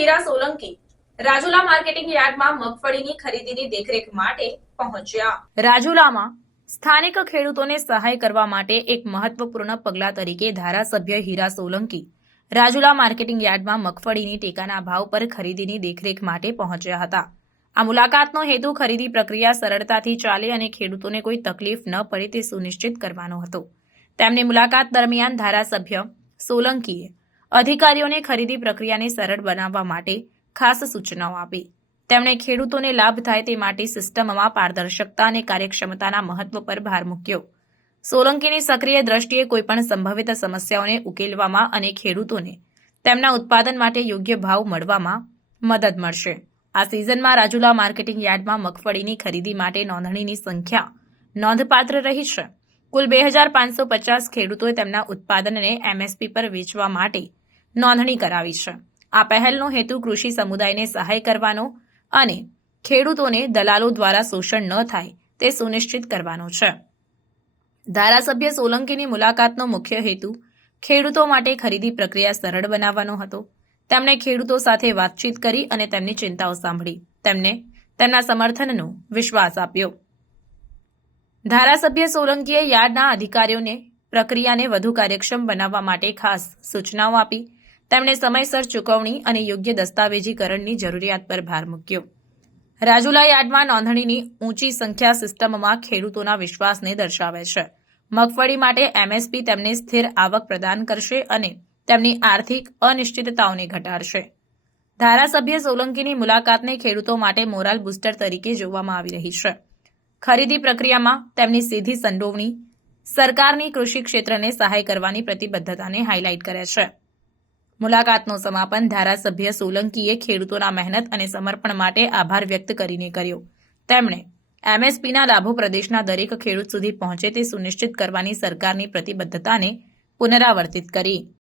હીરા Solanki Rajula marketing યાર્ડમાં મગફળીની ખરીદીની દેખરેખ માટે પહોંચ્યા. રાજુલામાં સ્થાનિક ખેડૂતોને સહાય કરવા માટે એક મહત્વપૂર્ણ પગલા તરીકે ધારાસભ્ય હીરા સોલંકી રાજુલા માર્કેટિંગ યાર્ડમાં મગફળીની ટેકાના ભાવ પર ખરીદીની દેખરેખ માટે પહોંચ્યા હતા. આ મુલાકાતનો હેતુ ખરીદી પ્રક્રિયા સરળતાથી ચાલે અને ખેડૂતોને કોઈ તકલીફ ન પડે તે સુનિશ્ચિત કરવાનો હતો. તેમની મુલાકાત દરમિયાન ધારાસભ્ય સોલંકીએ અધિકારીઓને ખરીદી પ્રક્રિયાને સરળ બનાવવા માટે ખાસ સૂચનાઓ આપી. તેમણે ખેડૂતોને લાભ થાય તે માટે સિસ્ટમમાં પારદર્શકતા અને કાર્યક્ષમતાના મહત્વ પર ભાર મૂક્યો. સોલંકીની સક્રિય દ્રષ્ટિએ કોઈપણ સંભવિત સમસ્યાઓને ઉકેલવામાં અને ખેડૂતોને તેમના ઉત્પાદન માટે યોગ્ય ભાવ મળવામાં મદદ મળશે. આ સિઝનમાં રાજુલા માર્કેટિંગ યાર્ડમાં મગફળીની ખરીદી માટે નોંધણીની સંખ્યા નોંધપાત્ર રહી છે. કુલ બે હજાર પાંચસો પચાસ ખેડૂતોએ તેમના ઉત્પાદનને એમએસપી પર વેચવા માટે નોંધણી કરાવી છે. આ પહેલનો હેતુ કૃષિ સમુદાયને સહાય કરવાનો અને ખેડૂતોને દલાલો દ્વારા શોષણ ન થાય તે સુનિશ્ચિત કરવાનો છે. ધારાસભ્ય સોલંકીની મુલાકાતનો મુખ્ય હેતુ ખેડૂતો માટે ખરીદી પ્રક્રિયા સરળ બનાવવાનો હતો. તેમણે ખેડૂતો સાથે વાતચીત કરી અને તેમની ચિંતાઓ સાંભળી. તેમને તેમના સમર્થનનો વિશ્વાસ આપ્યો. ધારાસભ્ય સોલંકીએ યાર્ડના અધિકારીઓને પ્રક્રિયાને વધુ કાર્યક્ષમ બનાવવા માટે ખાસ સૂચનાઓ આપી તેમણે સમયસર ચૂકવણી અને યોગ્ય દસ્તાવેજીકરણની જરૂરિયાત પર ભાર મૂક્યો. રાજુલા યાર્ડમાં નોંધણીની ઊંચી સંખ્યા સિસ્ટમમાં ખેડૂતોના વિશ્વાસને દર્શાવે છે. મગફળી માટે એમએસપી તેમને સ્થિર આવક પ્રદાન કરશે અને તેમની આર્થિક અનિશ્ચિતતાઓને ઘટાડશે. ધારાસભ્ય સોલંકીની મુલાકાતને ખેડૂતો માટે મોરાલ બુસ્ટર તરીકે જોવામાં આવી રહી છે. ખરીદી પ્રક્રિયામાં તેમની સીધી સંડોવણી સરકારની કૃષિ ક્ષેત્રને સહાય કરવાની પ્રતિબદ્ધતાને હાઇલાઇટ કરે છે. મુલાકાતનું સમાપન ધારાસભ્ય સોલંકીએ ખેડૂતોના મહેનત અને સમર્પણ માટે આભાર વ્યક્ત કરીને કર્યો. તેમણે એમએસપીના લાભો પ્રદેશના દરેક ખેડૂત સુધી પહોંચે તે સુનિશ્ચિત કરવાની સરકારની પ્રતિબદ્ધતાને પુનરાવર્તિત કરી.